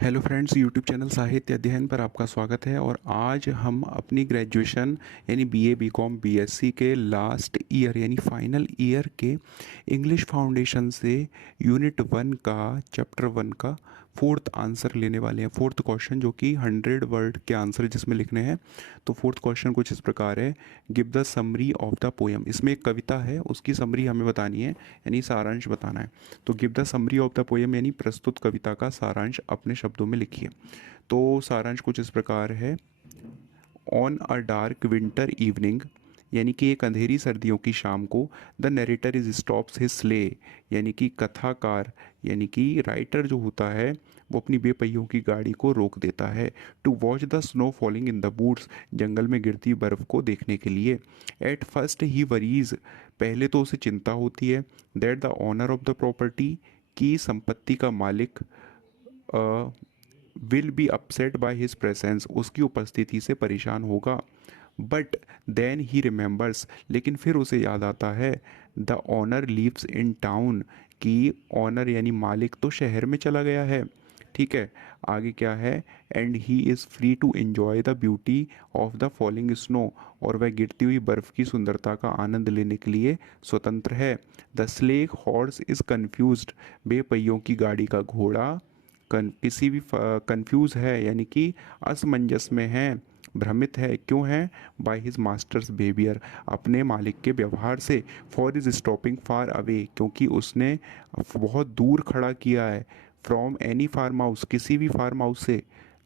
Hello friends, YouTube channel साहित्य अध्ययन पर आपका स्वागत है। और आज हम अपनी ग्रेजुएशन यानी बीए बीकॉम बीएससी के लास्ट ईयर यानी फाइनल ईयर के इंग्लिश फाउंडेशन से यूनिट 1 का चैप्टर 1 का फोर्थ आंसर लेने वाले हैं। फोर्थ क्वेश्चन जो कि 100 वर्ड के आंसर जिसमें लिखने हैं। तो फोर्थ क्वेश्चन कुछ इस प्रकार है, give the summary of the poem. इसमें एक कविता है, उसकी समरी हमें बतानी है यानी सारांश बताना है। तो give the summary of the poem यानी प्रस्तुत कविता का सारांश अपने शब्दों में लिखिए। तो सारांश कुछ इस प्रकार है, on a dark winter evening यानी कि एक अंधेरी सर्दियों की शाम को, the narrator is stops his slay यानी कि कथाकार यानी कि राइटर जो होता है वो अपनी बेपहियों की गाड़ी को रोक देता है, to watch the snow falling in the woods जंगल में गिरती बर्फ को देखने के लिए। एट फर्स्ट ही वरीज पहले तो उसे चिंता होती है, that the owner of the property की संपत्ति का मालिक will be upset by his presence उसकी उपस्थिति से परेशान होगा। बट देन ही रिमेंबर्स लेकिन फिर उसे याद आता है, the owner lives in town कि ऑनर यानी मालिक तो शहर में चला गया है। ठीक है, आगे क्या है, and he is free to enjoy the beauty of the falling snow और वह गिरती हुई बर्फ़ की सुंदरता का आनंद लेने के लिए स्वतंत्र है। The sleigh horse is confused बेपहियों की गाड़ी का घोड़ा किसी भी कंफ्यूज है यानी कि असमंजस में है, भ्रमित है। क्यों है, बाय हिज मास्टर्स बिहेवियर अपने मालिक के व्यवहार से, for is stopping far away क्योंकि उसने बहुत दूर खड़ा किया है, फ्रॉम एनी फार्म हाउस किसी भी फार्म हाउस से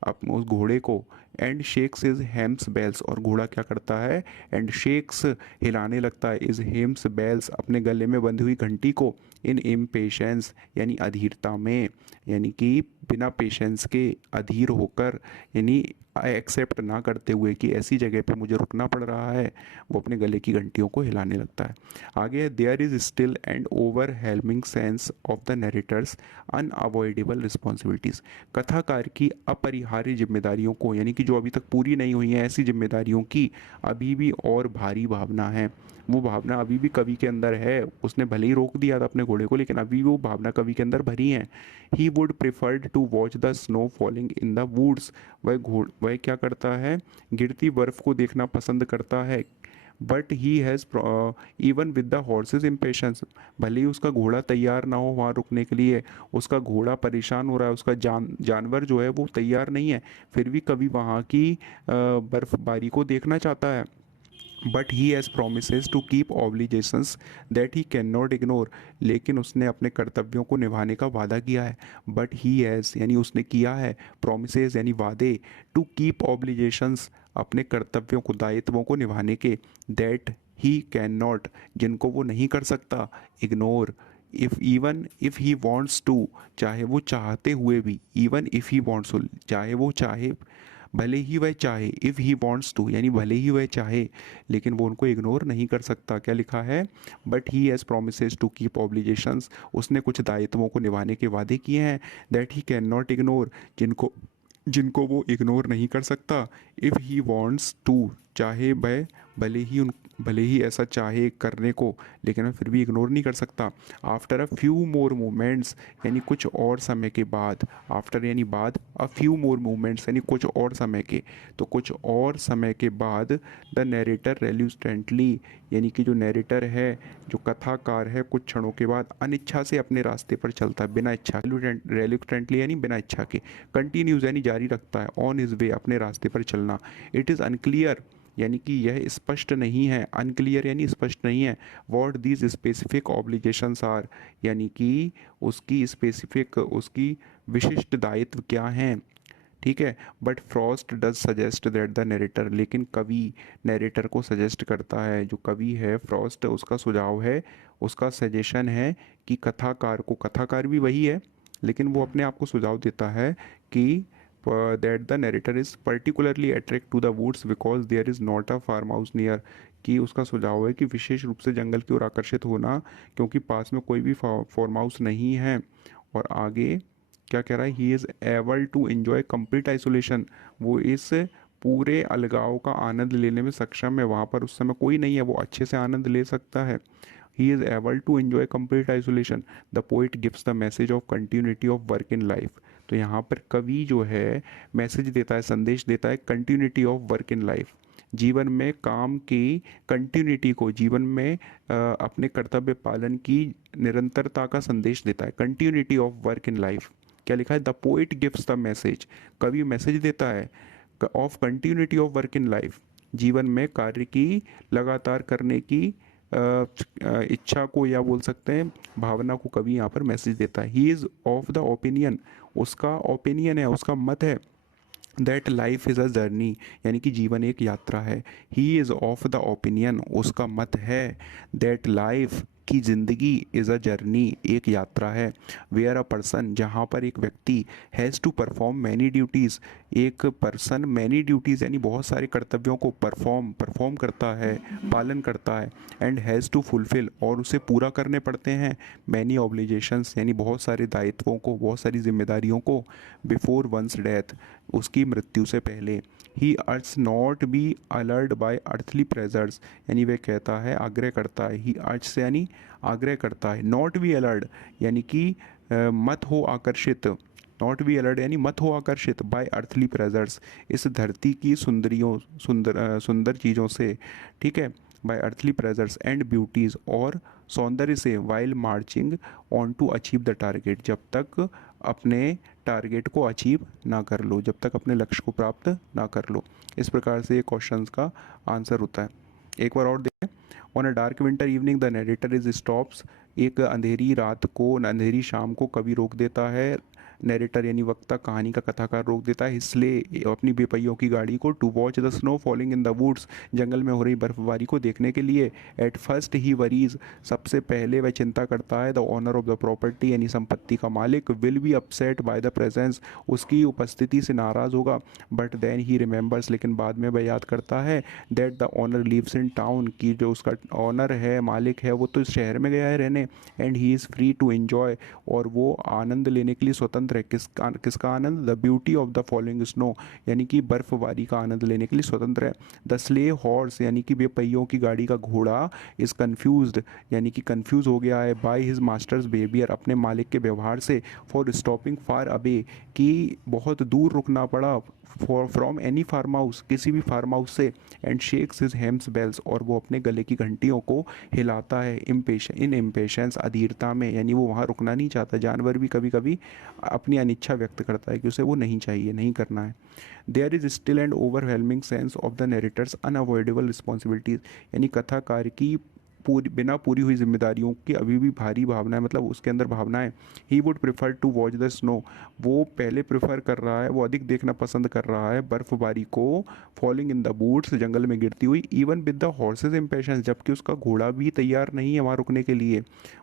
उस घोड़े को। एंड शेक्स इज हेम्स बेल्स और घोड़ा क्या करता है, एंड शेक्स हिलाने लगता है, इज हेम्स बेल्स अपने गले में बंधी हुई घंटी को, इन इम्पेशेंस यानी अधीरता में यानी कि बिना पेशेंस के अधीर होकर यानी एक्सेप्ट ना करते हुए कि ऐसी जगह पे मुझे रुकना पड़ रहा है, वो अपने गले की घंटियों को हिलाने लगता है। आगे, there is still an overwhelming sense of the narrator's unavoidable responsibilities कथाकार की अपरिहार्य जिम्मेदारियों को यानी कि जो अभी तक पूरी नहीं हुई हैं ऐसी जिम्मेदारियों की अभी भी और भारी भावना है। वो भावना अभी भी कवि के अंदर है, उसने भले ही रोक दिया था अपने घोड़े को लेकिन अभी वो भावना कवि के अंदर भरी है। He would preferred to watch the snow falling in the woods वह क्या करता है, गिरती बर्फ को देखना पसंद करता है। But he has even with the horse's impatience भले ही उसका घोड़ा तैयार ना हो वहाँ रुकने के लिए, उसका घोड़ा परेशान हो रहा है, उसका जानवर जो है वो तैयार नहीं है, फिर भी कभी वहाँ की बर्फबारी को देखना चाहता है। But he has promises to keep obligations that he can not ignore लेकिन उसने अपने कर्तव्यों को निभाने का वादा किया है। बट ही हैज़ यानी उसने किया है, प्रोमिसेस यानी वादे, टू कीप ऑब्लिगेशंस अपने कर्तव्यों को दायित्वों को निभाने के, दैट ही कैन नॉट जिनको वो नहीं कर सकता, ignore if he wants to चाहे वो चाहते हुए भी, इवन इफ़ ही वॉन्ट्स चाहे वो चाहे, भले ही वह चाहे, इफ़ ही वॉन्ट्स टू यानी भले ही वह चाहे लेकिन वो उनको इग्नोर नहीं कर सकता। क्या लिखा है, but he has promises to keep obligations उसने कुछ दायित्वों को निभाने के वादे किए हैं, that he can not ignore जिनको जिनको वो इग्नोर नहीं कर सकता। इफ़ ही वॉन्ट्स टू चाहे वह भले ही ऐसा चाहे करने को लेकिन मैं फिर भी इग्नोर नहीं कर सकता। After a few more moments यानी कुछ और समय के बाद, आफ्टर यानी बाद, अ फ्यू मोर मोमेंट्स यानी कुछ और समय के, तो कुछ और समय के बाद, द नरेटर रेल्यूस्टेंटली यानी कि जो नरेटर है, जो कथाकार है, कुछ क्षणों के बाद अनिच्छा से अपने रास्ते पर चलता है, बिना इच्छा, रेल्यूस्टेंटली यानी बिना इच्छा के, कंटिन्यूज यानी जारी रखता है, ऑन हिज वे अपने रास्ते पर चलना। इट इज़ अनक्लियर यानी कि यह स्पष्ट नहीं है, अनक्लियर यानी स्पष्ट नहीं है, what these specific obligations are यानी कि उसकी स्पेसिफिक उसकी विशिष्ट दायित्व क्या हैं। ठीक है, but Frost does suggest that the narrator लेकिन कवि नरेटर को सजेस्ट करता है, जो कवि है फ्रॉस्ट उसका सुझाव है, उसका सजेशन है कि कथाकार को, कथाकार भी वही है लेकिन वो अपने आप को सुझाव देता है कि that the narrator is particularly attract to the woods because there is not a farm house near कि उसका सुझाव है कि विशेष रूप से जंगल की ओर आकर्षित होना क्योंकि पास में कोई भी फार्म हाउस नहीं है। और आगे क्या कह रहा है, he is able to enjoy complete isolation वो इस पूरे अलगाव का आनंद लेने में सक्षम है, वहाँ पर उस समय कोई नहीं है, वो अच्छे से आनंद ले सकता है। He is able to enjoy complete isolation, the poet gives the message of continuity of work in life. तो यहाँ पर कवि जो है मैसेज देता है, संदेश देता है continuity of work in life, जीवन में काम की कंटिन्यूटी को, जीवन में अपने कर्तव्य पालन की निरंतरता का संदेश देता है, continuity of work in life. क्या लिखा है, the poet gives the message, कवि मैसेज देता है of continuity of work in life, जीवन में कार्य की लगातार करने की इच्छा को, या बोल सकते हैं भावना को, कवि यहाँ पर मैसेज देता है। He is of the opinion, उसका ओपिनियन है, उसका मत है that life is a journey, यानी कि जीवन एक यात्रा है। He is of the opinion, उसका मत है दैट लाइफ, की ज़िंदगी इज़ अ जर्नी, एक यात्रा है। वेयर अ पर्सन, जहाँ पर एक व्यक्ति has to perform many duties, एक पर्सन मैनी ड्यूटीज़ यानी बहुत सारे कर्तव्यों को परफॉर्म करता है, पालन करता है, एंड हैज़ टू फुलफिल, और उसे पूरा करने पड़ते हैं, मैनी ऑब्लिगेशंस यानी बहुत सारे दायित्वों को, बहुत सारी जिम्मेदारियों को, बिफोर वंस डेथ, उसकी मृत्यु से पहले। He urge not be allured by earthly pleasures, यानी वह कहता है, आग्रह करता है, ही अर्ज से यानी आग्रह करता है, नॉट बी अलर्ड यानी कि मत हो आकर्षित, नॉट बी अलर्ड यानी मत हो आकर्षित, बाय अर्थली प्रेजर्स, इस धरती की सुंदरियों, सुंदर चीज़ों से, ठीक है, by earthly pleasures and beauties, और सौंदर्य से, while marching on to achieve the target, जब तक अपने टारगेट को अचीव ना कर लो, जब तक अपने लक्ष्य को प्राप्त ना कर लो। इस प्रकार से ये क्वेश्चंस का आंसर होता है। एक बार और देखें, on a dark winter evening the narrator is stops, एक अंधेरी रात को, अंधेरी शाम को कवि रोक देता है, नरेटर यानी वक्ता, कहानी का कथाकार रोक देता है, इसलिए अपनी बेपहियों की गाड़ी को, to watch the snow falling in the woods, जंगल में हो रही बर्फबारी को देखने के लिए। एट फर्स्ट ही वरीज, सबसे पहले वह चिंता करता है, the owner of the property यानी संपत्ति का मालिक, will be upset by the presence, उसकी उपस्थिति से नाराज़ होगा, बट देन ही रिमेंबर्स, लेकिन बाद में वह याद करता है, that the owner lives in town, की जो उसका ओनर है, मालिक है, वो तो इस शहर में गया है रहने, and he is free to enjoy, और वो आनंद लेने के लिए स्वतंत्र है, किसका आनंद, the beauty of the following snow, यानी कि बर्फबारी का आनंद लेने के लिए स्वतंत्र है। द स्ले हॉर्स, यानी कि बेपहियों की गाड़ी का घोड़ा, इज़ कन्फ्यूज्ड, यानी कि कन्फ्यूज हो गया है, बाय हिज मास्टर्स बिहेवियर, अपने मालिक के व्यवहार से, फॉर स्टॉपिंग फार अवे, कि बहुत दूर रुकना पड़ा, far from any farm house, किसी भी फार्म हाउस से, and shakes his hems bells, और वो अपने गले की घंटियों को हिलाता है, इन इम्पेशेंस, अधीरता में, यानी वो वहाँ रुकना नहीं चाहता। जानवर भी कभी कभी अपनी अनिच्छा व्यक्त करता है कि उसे वो नहीं चाहिए, नहीं करना है। There is still and overwhelming sense of the narrator's unavoidable responsibilities, यानी कथाकार की बिना पूरी हुई जिम्मेदारियों की अभी भी भारी भावना है, मतलब उसके अंदर भावनाएं। He would prefer to watch the snow, वो पहले प्रेफर कर रहा है, वो अधिक देखना पसंद कर रहा है बर्फबारी को, फॉलिंग इन द बूट्स, जंगल में गिरती हुई, even with the horse's impatience, जबकि उसका घोड़ा भी तैयार नहीं है वहाँ रुकने के लिए।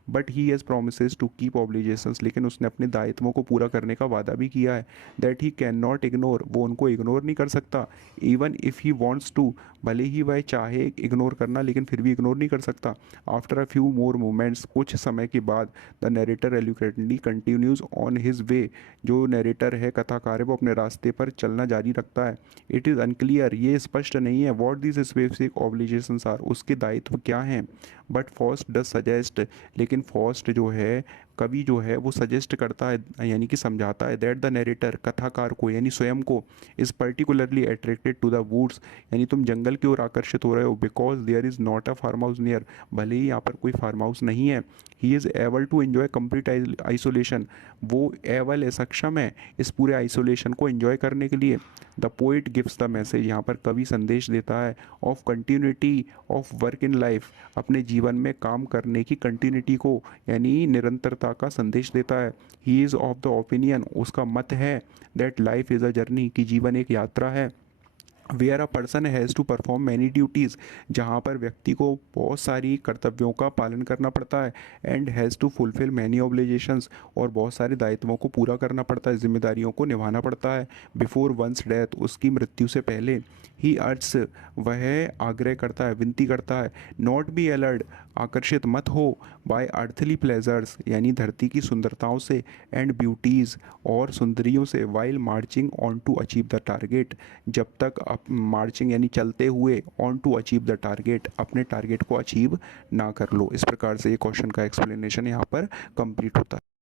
But he has promises to keep obligations, लेकिन उसने अपने दायित्वों को पूरा करने का वादा भी किया है, that he can not ignore, वो उनको इग्नोर नहीं कर सकता, even if he wants to, भले ही वह चाहे इग्नोर करना, लेकिन फिर भी इग्नोर नहीं कर सकता। After a few more moments, कुछ समय के बाद, the narrator reluctantly continues on his way, जो नरेटर है, कथाकार है, वो अपने रास्ते पर चलना जारी रखता है। इट इज़ अनक्लियर, ये स्पष्ट नहीं है, what this specific obligations are, उसके दायित्व क्या हैं। बट फॉस्ट डज सजेस्ट, लेकिन फॉस्ट जो है, कवि जो है, वो सजेस्ट करता है, यानी कि समझाता है, दैट द नरेटर, कथाकार को यानी स्वयं को, is particularly attracted to the woods, यानी तुम जंगल की ओर आकर्षित हो रहे हो, because there is not a farm house near, भले ही यहाँ पर कोई फार्म हाउस नहीं है। He is able to enjoy complete isolation, वो एबल है, सक्षम है इस पूरे आइसोलेशन को एंजॉय करने के लिए। The poet gives the message, यहाँ पर कवि संदेश देता है, of continuity of work in life, अपने जीवन में काम करने की कंटिन्यूटी को, यानी निरंतरता का संदेश देता है। He is of the opinion, उसका मत है, that life is a journey, कि जीवन एक यात्रा है। Where a person has to perform many duties, जहाँ पर व्यक्ति को बहुत सारी कर्तव्यों का पालन करना पड़ता है, and has to fulfil many obligations, और बहुत सारे दायित्वों को पूरा करना पड़ता है, जिम्मेदारियों को निभाना पड़ता है, बिफोर वंस डेथ, उसकी मृत्यु से पहले। ही अर्ज, वह आग्रह करता है, विनती करता है, नॉट बी अलर्ड, आकर्षित मत हो, बाय अर्थली प्लेजर्स, यानी धरती की सुंदरताओं से, एंड ब्यूटीज़, और सुंदरियों से, while marching on to achieve the target, जब तक मार्चिंग यानी चलते हुए, on to achieve the target, अपने टारगेट को अचीव ना कर लो। इस प्रकार से ये क्वेश्चन का एक्सप्लेनेशन यहाँ पर कंप्लीट होता है।